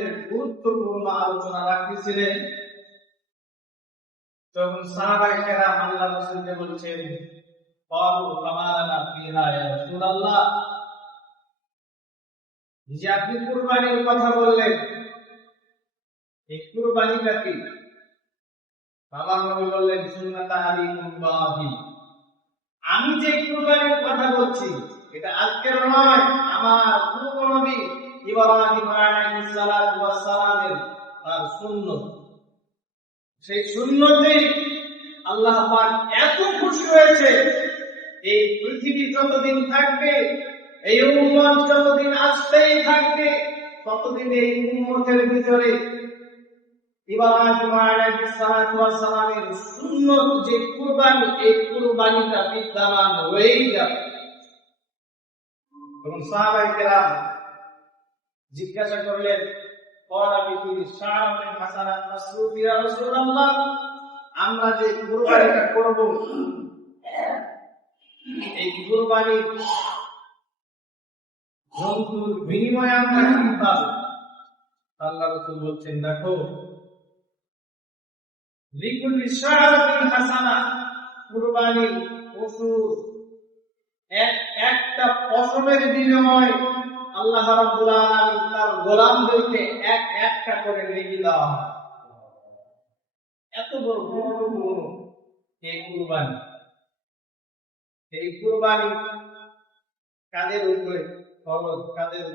কুরবানিতে গুরুত্বপূর্ণ আলোচনা রাখতেছিলেন, তখন সাহাবায়ে কেরাম আল্লাহ রাসূলকে বলছেন, ক্বালু ফামা লানা ফিহা ইয়া রাসূলুল্লাহ, যে আপনি কুরবানির কথা বললেন, এই কুরবানিটা কি? আমার নবী বললেন, সুন্নাত আলাইকুম ইব্রাহিম, আমি যে কুরবানির কথা বলছি এটা আজকের নয়, আমার পূর্ব নবী ইব্রাহিম আলাইহিস সালাতু ওয়াস সালামের তার সুন্নাত। সেই সুন্নতে আল্লাহ পাক এত খুশি হয়েছে, এই পৃথিবী যতদিন থাকবে, এই উম্মত যতদিন আসতেই থাকবে, ততদিন এই উম্মতের ভিতরে ইব্রাহিম আলাইহিস সালাতু ওয়াস সালামের সুন্নত যে কুরবানি, এই কুরবানিটা বিদ্যমান হয়েই যাবে। তখন সাহাবায়ে কেরাম জিজ্ঞাসা করলেন, আমরা যে কুরবানিটা করব, এই কুরবানির জন্তুর বিনিময়ে আমরা কি পাবো? আল্লাহ রাসূল বলছেন, দেখো, লিকুল্লি শাআরাতিন হাসানা, কুরবানির পশুর একটা পশমের বিনিময়ে আল্লাহ রাব্বুল আলামিন তার গোলামদেরকে একটা করে নেকি দেওয়া হয়। এত বড় গুরুত্বপূর্ণ এই কুরবানি। এই কুরবানি কাদের উপরে ফরজ, কাদের